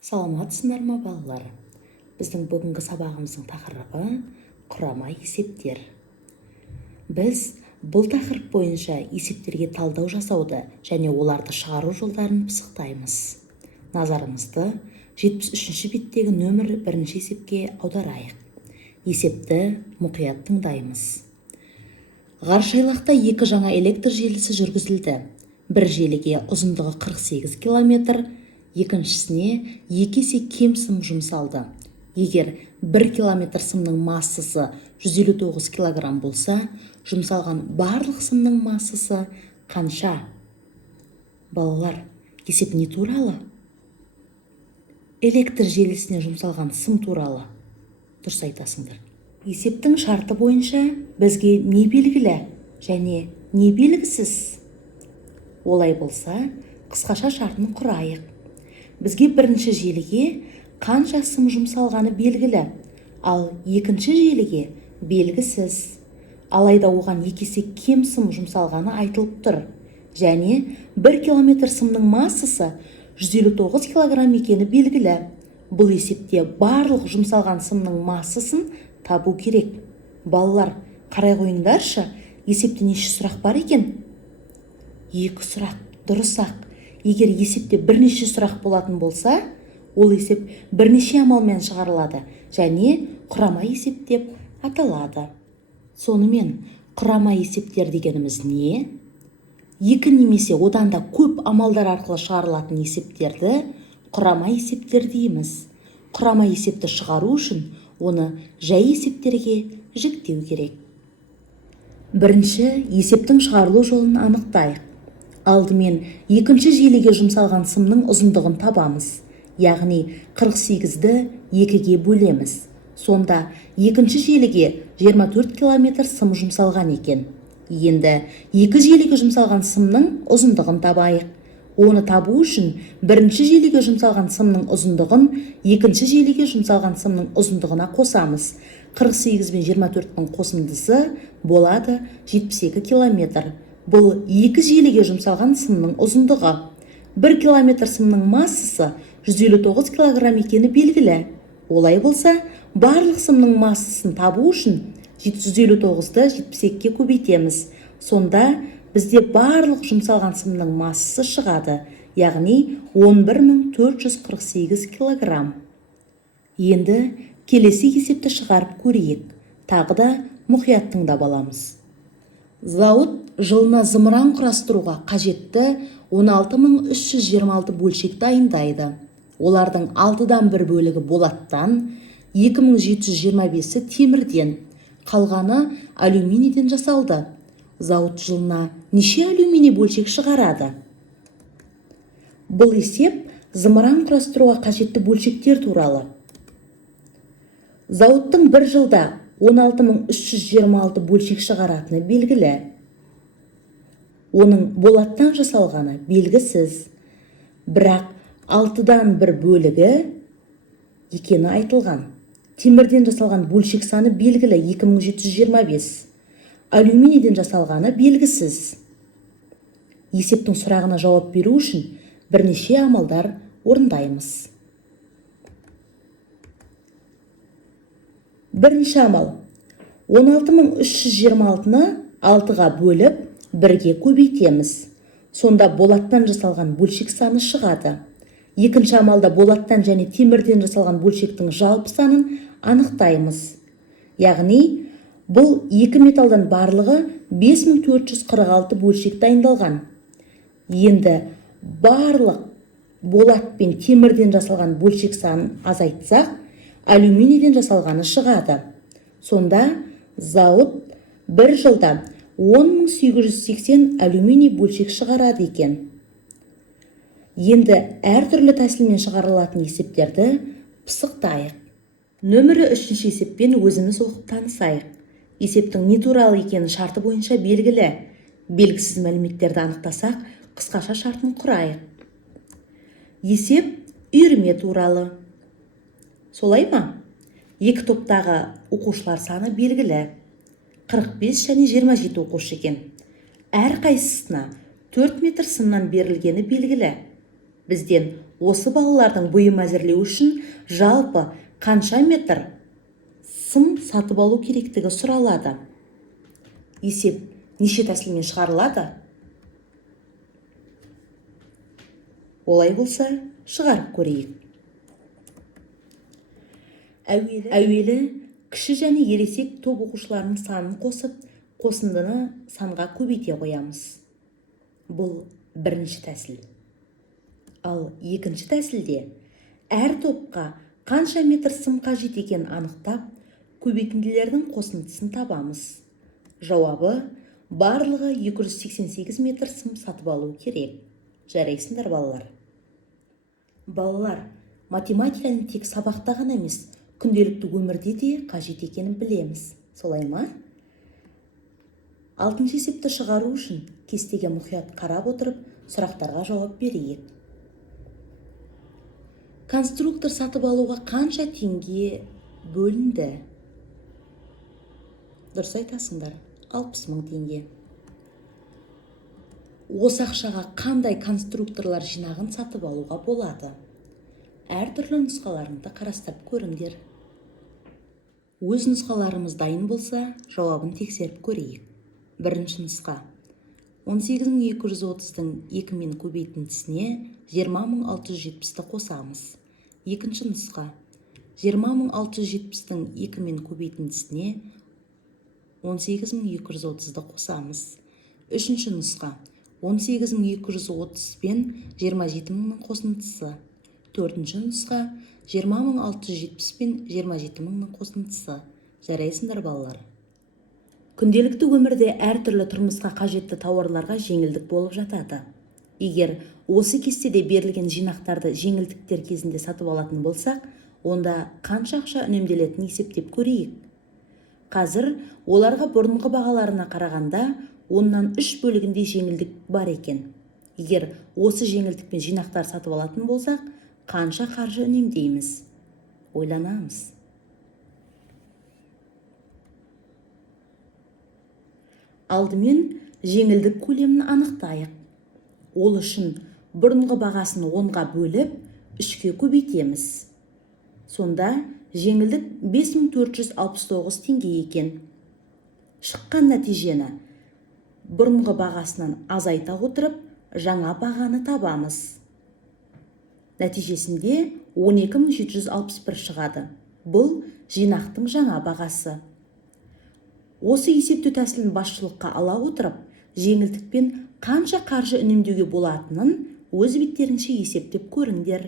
Саламатсыздар ма балалар? Біздің бүгінгі сабағымыздың тақырыбы құрама есептер. Біз бұл тақырып бойынша есептерге талдау жасауды және оларды шығару жолдарын пысықтаймыз. Назарымызды 73-ші беттегі нөмір 1-ші есепке аударайық. Есепті мұқият тыңдаймыз. Ғарышайлақта екі жаңа электр желісі жүргізілді. Бір желіге ұзындығы 48 километр, екіншісіне 2 есе кем сым жұмсалды. Егер 1 километр сымның массасы 159 килограмм болса, жұмсалған барлық сымның массасы қанша? Балалар, есеп не туралы? Электр желісіне жұмсалған сым туралы. Дұрыс айтасыңдар. Есептің шарты бойынша бізге не белгілі және не белгісіз? Олай болса, қысқаша шартын құрайық. Бізге бірінші желіге қанша сым жұмсалғаны белгілі, ал екінші желіге белгісіз. Алайда оған 2 есе кем сым жұмсалғаны айтылып тұр. Және 1 километр сымның массасы 159 килограмм екені белгілі. Бұл есепте барлық жұмсалған сымның массасын табу керек. Балалар, қарай қойыңдаршы, есепте неше сұрақ бар екен? 2 сұрақ, дұрыс-ақ. Егер есепте бірнеше сұрақ болатын болса, ол есеп бірнеше амалмен шығарылады және құрама есеп деп аталады. Сонымен, құрама есептер дегеніміз не? Екі немесе одан да көп амалдар арқылы шығарылатын есептерді құрама есептер дейміз. Құрама есепті шығару үшін оны жай есептерге жіктеу керек. Бірінші, есептің шығарылу жолын анықтайық. Алдымен екінші желіге жұмсалған сымның ұзындығын табамыз. Яғни 48-ді 2-ге бөлеміз. Сонда екінші желіге 24 километр сым жұмсалған екен. Енді екі желіге жұмсалған сымның ұзындығын табайық. Оны табу үшін бірінші желіге жұмсалған сымның ұзындығын екінші желіге жұмсалған сымның ұзындығына қосамыз. 48 мен 24-дің қосындысы болады 72 километр. Бұл екі желіге жұмсалған сымның ұзындығы. 1 километр сымның массасы 159 килограмм екені белгілі. Олай болса, барлық сымның массасын табу үшін 159-ды 72-ге көбейтеміз. Сонда бізде барлық жұмсалған сымның массасы шығады, яғни 11448 килограмм. Енді келесі есепті шығарып көрейік. Тағы да мұқият тыңдап аламыз. Зауыт жылына зымыран құрастыруға қажетті 16326 бөлшек дайындайды. Олардың 6-дан 1 бөлігі болаттан, 2725-і темірден, қалғаны алюминийден жасалды. Зауыт жылына неше алюминий бөлшек шығарады? Бұл есеп зымыран құрастыруға қажетті бөлшектер туралы. Зауыттың бір жылда 16326 бөлшек шығаратыны белгілі. Оның болаттан жасалғаны белгісіз. Бірақ 6-дан 1 бөлігі екені айтылған. Темірден жасалған бөлшек саны белгілі 2725. Алюминийден жасалғаны белгісіз. Есептің сұрағына жауап беру үшін бірнеше амалдар орындаймыз. Бірінші амал. 16326-ны 6-ға бөліп 1-ге көбейтеміз. Сонда болаттан жасалған бөлшек саны шығады. Екінші амалда болаттан және темірден жасалған бөлшектің жалпы санын анықтаймыз. Яғни, бұл екі металдан барлығы 5446 бөлшек дайындалған. Енді барлық болат пен темірден жасалған бөлшек санын азайтсақ, алюминийден жасалғаны шығады. Сонда зауыт бір жылда 10880 алюминий бөлшек шығарады екен. Енді әртүрлі тәсілмен шығарылатын есептерді пысықтайық. Нөмірі 3-ші есеппен өзіміз оқып танысайық. Есептің не туралы екені шарты бойынша белгілі. Белгісіз мәліметтерді анықтасақ, қысқаша шартын құрайық. Есеп үйірме туралы. Солай ма? Екі топтағы оқушылар саны белгілі. 45 және 27 оқушы екен. Әр қайсысына 4 метр сымнан берілгені белгілі. Бізден осы балалардың бұйым әзірлеу үшін жалпы қанша метр сым сатып алу керектігі сұралады. Есеп неше тәсілмен шығарылады? Олай болса, шығарып көрейік. Әуелі кіші және ересек топ оқушыларының санын қосып, қосындыны санға көбейте қоямыз. Бұл бірінші тәсіл. Ал екінші тәсілде әр топқа қанша метр сым қажет екенін анықтап, көбейтінділердің қосындысын табамыз. Жауабы барлығы 288 метр сым сатып алу керек. Жарайсыңдар, балалар. Балалар, математиканың тек сабақта ғана емес, күнделікті өмірде де қажет екенін білеміз. Солай ма? 6-шы есепті шығару үшін кестеге мұқият қарап отырып, сұрақтарға жауап берейік. Конструктор сатып алуға қанша теңге бөлінді? Дұрыс айтасыңдар, 60 000 теңге. Осы ақшаға қандай конструкторлар жинағын сатып алуға болады? Әртүрлі нұсқаларыңды қарастырып көріңдер. Өз нұсқаларымыз дайын болса, жауабын тексеріп көрейік. Бірінші нұсқа. 18230-дің 2-мен көбейтіндісіне 20670-ті қосамыз. Екінші нұсқа. 20670-дің 2-мен көбейтіндісіне 18230-ды қосамыз. Үшінші нұсқа. 18230 пен 27000-ның қосындысы. Төртінші нұсқа. 20670 пен 27000-ның қосындысы. Жарайсыңдар, балалар. Күнделікті өмірде әртүрлі тұрмысқа қажетті тауарларға жеңілдік болып жатады. Егер осы кестеде берілген жинақтарды жеңілдіктер кезінде сатып алатын болсақ, онда қанша ақша үнемделетінін есептеп көрейік. Қазір оларға бұрынғы бағаларына қарағанда 10-3 бөлігінде жеңілдік бар екен. Егер осы жеңілдікпен жинақтар сатып алатын болсақ, қанша қаржы үнемдейміз? Ойланамыз. Алдымен жеңілдік көлемін анықтайық. Ол үшін бұрынғы бағасын 10-ға бөліп, 3-ке көбейтеміз. Сонда жеңілдік 5469 теңге екен. Шыққан нәтижені бұрынғы бағасынан азайта отырып, жаңа бағаны табамыз. Нәтижесінде 12761 шығады. Бұл жинақтың жаңа бағасы. Осы есептеу тәсілін басшылыққа ала отырып, жеңілдікпен қанша қаржы үнемдеуге болатынын өз беттеріңше есептеп көріңдер.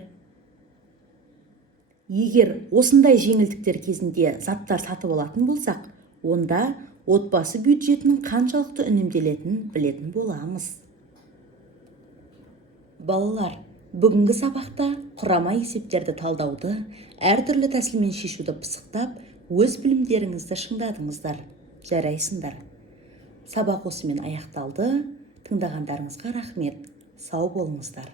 Егер осындай жеңілдіктер кезінде заттар сатып алатын болсақ, онда отбасы бюджетінің қаншалықты үнемделетінін білетін боламыз. Балалар, бүгінгі сабақта құрама есептерді талдауды, әртүрлі тәсілмен шешуді пысықтап, өз білімдеріңізді шыңдадыңыздар. Жарайсыңдар. Сабақ осымен аяқталды. Тыңдағандарыңызға рахмет. Сау болыңыздар.